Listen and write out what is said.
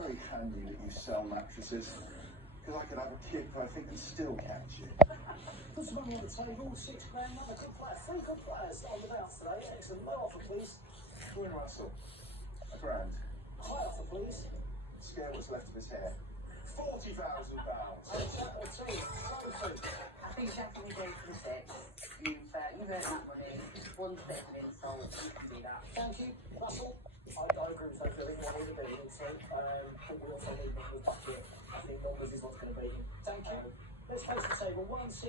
very handy that you sell mattresses, because I could have a kid, but I think, and still catch it. Put some money on the table, £6 grand, another good player, 3 good players on the bounce today. Excellent. Low offer, please. Join Russell. £1 grand. High offer, please. Scare what's left of his hair. £40,000. And chat or tea. Trophy. I think definitely go for the 6. You've earned that money. One's a bit of an insult. You can do that. Thank you, Russell. I agree with Sophie. I think we need a beating, so but we also need the budget. I think numbers is what's going to beat him. Thank you. Let's face the table. 1-6.